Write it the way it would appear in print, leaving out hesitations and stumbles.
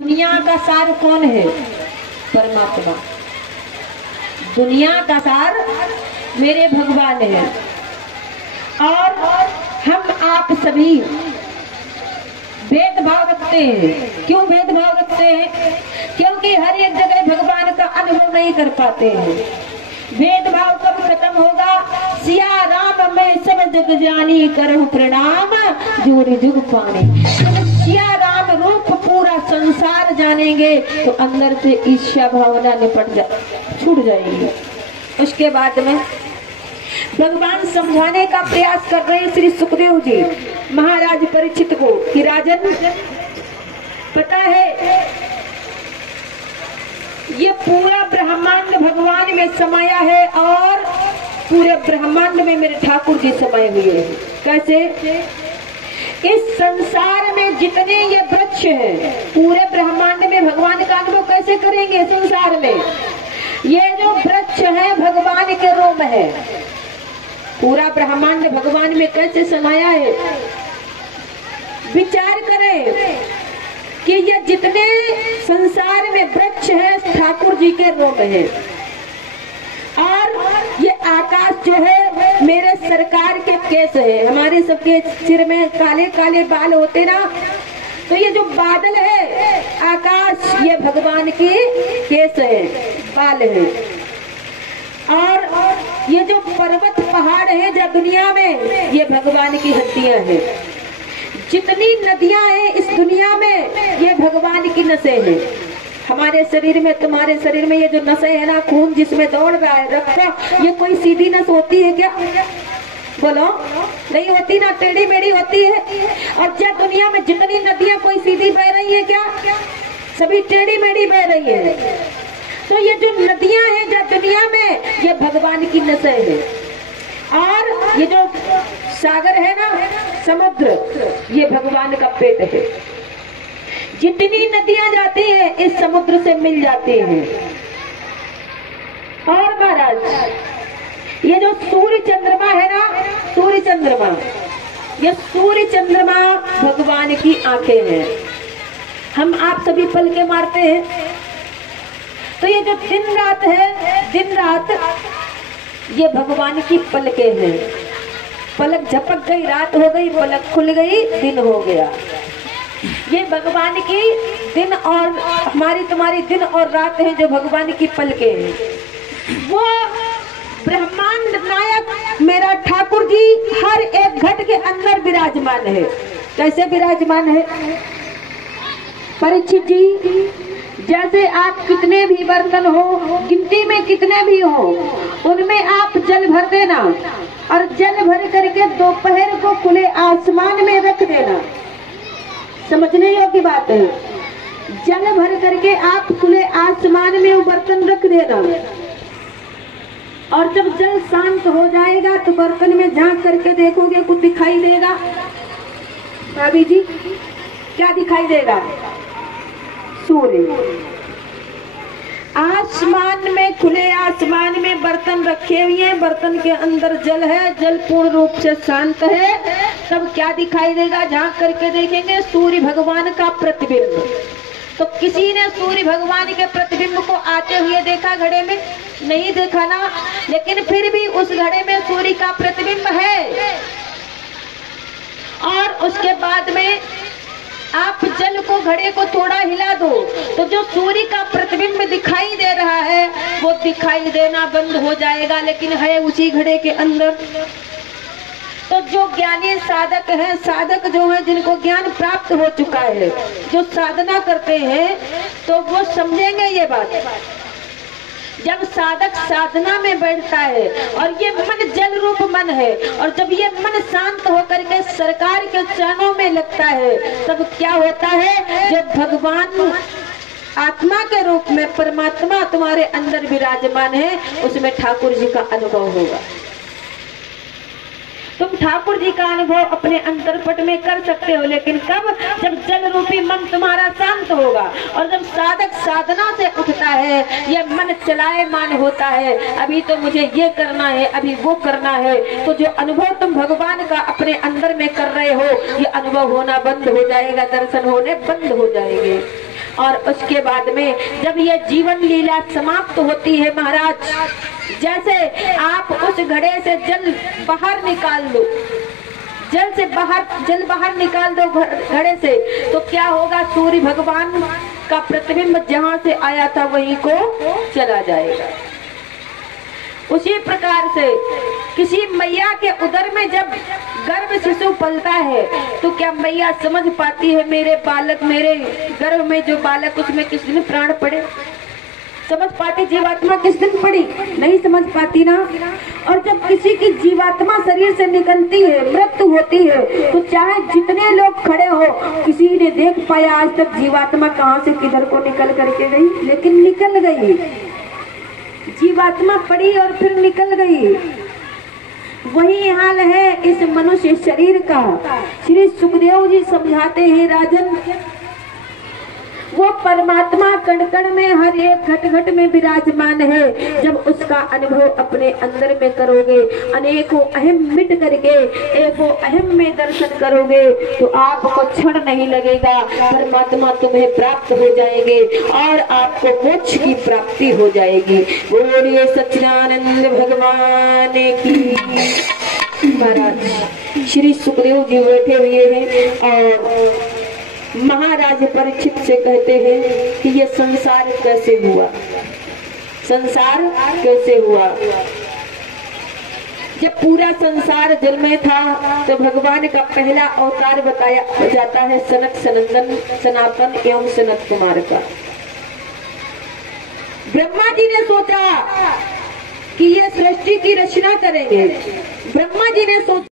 दुनिया का सार कौन है? परमात्मा। दुनिया का सार मेरे भगवान है। और हम आप सभी भेदभाव रखते हैं। क्यों भेदभाव रखते हैं? क्योंकि हर एक जगह भगवान का अनुभव नहीं कर पाते हैं। भेदभाव कब खत्म होगा? सिया राम मैं सब जग जानी करूं प्रणाम जोर जुग पाने। सिया राम रूप पूरा संसार जानेंगे तो अंदर से ईर्ष्या भावना छूट जाएगी। उसके बाद में भगवान समझाने का प्रयास कर रहे हैं श्री सुखदेव जी महाराज परीक्षित को कि राजन, पता है ये पूरा ब्रह्मांड भगवान में समाया है और पूरे ब्रह्मांड में मेरे ठाकुर जी समाये हुए हैं। कैसे? इस संसार में जितने ये वृक्ष हैं पूरे ब्रह्मांड में भगवान का अनुभव कैसे करेंगे? संसार में ये जो वृक्ष है भगवान के रूप है। पूरा ब्रह्मांड भगवान में कैसे समाया है? विचार करें कि ये जितने संसार में वृक्ष है ठाकुर जी के रूप है और ये आकाश जो है मेरे सरकार के केस है। हमारे सबके सिर में काले काले बाल होते ना, तो ये जो बादल है आकाश ये भगवान की केस है, बाल है। और ये जो पर्वत पहाड़ है जो दुनिया में ये भगवान की हड्डियां हैं। जितनी नदियां हैं इस दुनिया में ये भगवान की नसें हैं। हमारे शरीर में, तुम्हारे शरीर में ये जो नसें है ना, खून जिसमें दौड़ रहा है, रक्त, ये कोई सीधी नस होती है क्या? बोलो, नहीं होती ना, टेढ़ी मेढ़ी होती है। और क्या दुनिया में जितनी नदियां कोई सीधी बह रही है क्या? सभी टेढ़ी मेढ़ी बह रही है। तो ये जो नदियां हैं जो दुनिया में ये भगवान की नसें है। और ये जो सागर है ना, समुद्र, ये भगवान का पेट है। जितनी नदियां जाती हैं इस समुद्र से मिल जाती हैं। और महाराज ये जो सूर्य चंद्रमा है ना, सूर्य चंद्रमा, ये सूर्य चंद्रमा भगवान की आंखें हैं। हम आप सभी पलके मारते हैं तो ये जो दिन रात है, दिन रात ये भगवान की पलके हैं। पलक झपक गई, रात हो गई, पलक खुल गई, दिन हो गया। ये भगवान की दिन और हमारी तुम्हारी दिन और रात है जो भगवान की पलके हैं। वो ब्रह्मांड नायक मेरा ठाकुर जी हर एक घट के अंदर विराजमान है। कैसे विराजमान है? परीक्षित जी, जैसे आप कितने भी बर्तन हो, गिनती में कितने भी हो, उनमें आप जल भर देना और जल भर करके दोपहर को खुले आसमान में रख देना। समझने योग्य बात है। जल भर करके आप खुले आसमान में वो बर्तन रख देना और जब जल शांत हो जाएगा तो बर्तन में झांक करके देखोगे कुछ दिखाई देगा? भाभी जी, क्या दिखाई देगा? सूर्य। आसमान में, खुले आसमान में बर्तन रखे हुए हैं, बर्तन के अंदर जल है, जल पूर्ण रूप से शांत है। तब क्या दिखाई देगा? झांक करके देखेंगे सूर्य भगवान का प्रतिबिंब। तो किसी ने सूर्य भगवान के प्रतिबिंब को आते हुए देखा घड़े में? नहीं देखा ना, लेकिन फिर भी उस घड़े में सूर्य का प्रतिबिंब है। और उसके बाद में आप जल को, घड़े को थोड़ा हिला दो तो जो सूर्य का प्रतिबिंब दिखाई दे रहा है वो दिखाई देना बंद हो जाएगा, लेकिन है उसी घड़े के अंदर। तो जो ज्ञानी साधक है, साधक जो है जिनको ज्ञान प्राप्त हो चुका है, जो साधना करते हैं, तो वो समझेंगे ये बात। जब साधक साधना में बैठता है और ये मन जल रूप मन है, और जब ये मन शांत होकर के सरकार के चरणों में लगता है, तब क्या होता है? जब भगवान आत्मा के रूप में परमात्मा तुम्हारे अंदर विराजमान है, उसमें ठाकुर जी का अनुभव होगा। तुम ठाकुर जी का अनुभव अपने अंतरपट में कर सकते हो, लेकिन कब? जब जल रूपी मन तुम्हारा शांत होगा और जब साधक साधना से उठता है, ये मन चलायमान होता है, अभी तो मुझे ये करना है, अभी वो करना है, तो जो अनुभव तुम भगवान का अपने अंदर में कर रहे हो ये अनुभव होना बंद हो जाएगा, दर्शन होने बंद हो जाएंगे। और उसके बाद में जब ये जीवन लीला समाप्त होती है महाराज, जैसे आप उस घड़े से जल बाहर निकाल लो, जल बाहर निकाल दो घड़े से, तो क्या होगा, सूर्य भगवान का प्रतिबिंब जहां से आया था वहीं को चला जाएगा। उसी प्रकार से किसी मैया के उदर में जब गर्भ शिशु पलता है तो क्या मैया समझ पाती है मेरे बालक, मेरे गर्भ में जो बालक, उसमें किस दिन प्राण पड़े? समझ पाती जीवात्मा किस दिन पड़ी? नहीं समझ पाती ना। और जब किसी की जीवात्मा शरीर से निकलती है, मृत्यु होती है, तो चाहे जितने लोग खड़े हो, किसी ने देख पाया आज तक जीवात्मा कहाँ से किधर को निकल करके गई? लेकिन निकल गई, जीवात्मा पड़ी और फिर निकल गई। वही हाल है इस मनुष्य शरीर का। श्री सुखदेव जी समझाते हैं, राजन, वो परमात्मा कण कण में, हर एक घट घट में विराजमान है। जब उसका अनुभव अपने अंदर में करोगे, अनेकों अहम मिट करके एको अहम में दर्शन करोगे, तो आपको क्षण नहीं लगेगा, परमात्मा तुम्हें प्राप्त हो जाएंगे और आपको मोक्ष की प्राप्ति हो जाएगी। बोलिए सच्चिदानंद भगवान की। महाराज श्री सुखदेव जी बैठे हुए हैं और महाराज परीक्षित से कहते हैं कि ये संसार कैसे हुआ, संसार कैसे हुआ? जब पूरा संसार जल में था तो भगवान का पहला अवतार बताया जाता है सनक सनंदन सनातन एवं सनत कुमार का। ब्रह्मा जी ने सोचा कि ये सृष्टि की रचना करेंगे। ब्रह्मा जी ने सोचा